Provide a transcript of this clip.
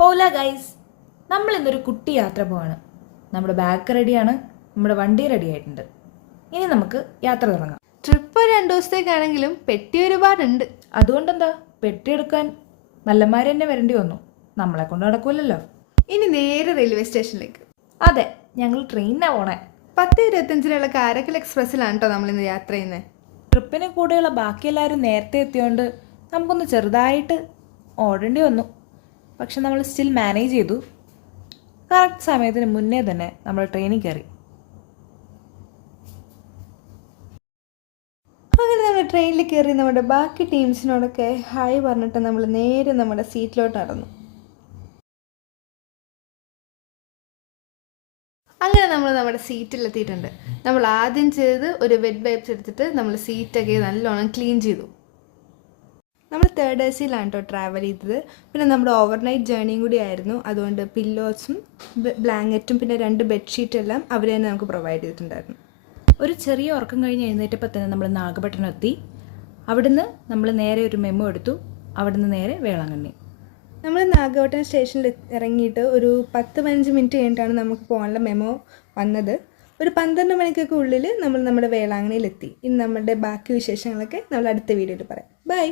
ഹോല guys, നമ്മൾ ഇന്നൊരു കുട്ടി യാത്ര പോവാണ്. നമ്മുടെ ബാഗ് റെഡിയാണ്, നമ്മുടെ വണ്ടി റെഡി ആയിട്ടുണ്ട്. ഇനി നമുക്ക് യാത്ര തുടങ്ങാം. ട്രിപ്പ് 2 ദിവസത്തേക്കാണെങ്കിലും പെട്ടി ഒരുപാടുണ്ട്. അതുകൊണ്ടെന്താ, പെട്ടിയെടുക്കാൻ നല്ലമാര് തന്നെ വരേണ്ടി വന്നു. നമ്മളെ കൊണ്ട് നടക്കൂലല്ലോ. ഇനി നേരെ റെയിൽവേ സ്റ്റേഷനിലേക്ക്. അതെ, ഞങ്ങൾ ട്രെയിനിനാണ് പോണേ. 10:25 കാരക്കൽ എക്സ്പ്രസ്സിലാണ് കേട്ടോ നമ്മളിന്ന് യാത്ര ചെയ്യുന്നത്. ട്രിപ്പിന് കൂടെയുള്ള ബാക്കി എല്ലാവരും നേരത്തെ എത്തിയോണ്ട് നമുക്കൊന്ന് ചെറുതായിട്ട് ഓടേണ്ടി വന്നു. പക്ഷെ നമ്മൾ സ്റ്റിൽ മാനേജ് ചെയ്തു. കറക്റ്റ് സമയത്തിന് മുന്നേ തന്നെ നമ്മൾ ട്രെയിനിൽ കയറി. അങ്ങനെ നമ്മൾ ട്രെയിനിൽ കയറി നമ്മുടെ ബാക്കി ടീംസിനോടൊക്കെ ഹായ് പറഞ്ഞിട്ട് നമ്മൾ നേരെ നമ്മുടെ സീറ്റിലോട്ട് നടന്നു. അങ്ങനെ നമ്മൾ നമ്മുടെ സീറ്റിലെത്തിയിട്ടുണ്ട്. നമ്മൾ ആദ്യം ചെയ്ത് ഒരു വെറ്റ് വൈപ്സ് എടുത്തിട്ട് നമ്മൾ സീറ്റൊക്കെ നല്ലോണം ക്ലീൻ ചെയ്തു. നമ്മൾ 3rd AC-ലാണ് കേട്ടോ ട്രാവൽ ചെയ്തത്. പിന്നെ നമ്മുടെ ഓവർനൈറ്റ് ജേർണിയും കൂടി ആയിരുന്നു. അതുകൊണ്ട് പില്ലോസും ബ്ലാങ്കറ്റും പിന്നെ 2 ബെഡ്ഷീറ്റും എല്ലാം അവർ തന്നെ നമുക്ക് പ്രൊവൈഡ് ചെയ്തിട്ടുണ്ടായിരുന്നു. ഒരു ചെറിയ ഉറക്കം കഴിഞ്ഞ് എഴുന്നേറ്റപ്പോൾ തന്നെ നമ്മൾ നാഗപട്ടണം എത്തി. അവിടുന്ന് നമ്മൾ നേരെ ഒരു മെമ്മോ എടുത്തു. അവിടുന്ന് നേരെ വേളാങ്കണ്ണി. നമ്മൾ നാഗപട്ടണം സ്റ്റേഷനിൽ ഇറങ്ങിയിട്ട് ഒരു 10-15 മിനിറ്റ് കഴിഞ്ഞിട്ടാണ് നമുക്ക് പോകാനുള്ള മെമ്മോ വന്നത്. ഒരു 12 മണിക്കൊക്കെ ഉള്ളിൽ നമ്മൾ നമ്മുടെ വേളാങ്കണ്ണിയിലെത്തി. ഇനി നമ്മുടെ ബാക്കി വിശേഷങ്ങളൊക്കെ നമ്മൾ അടുത്ത വീഡിയോയിൽ പറയാം. ബൈ.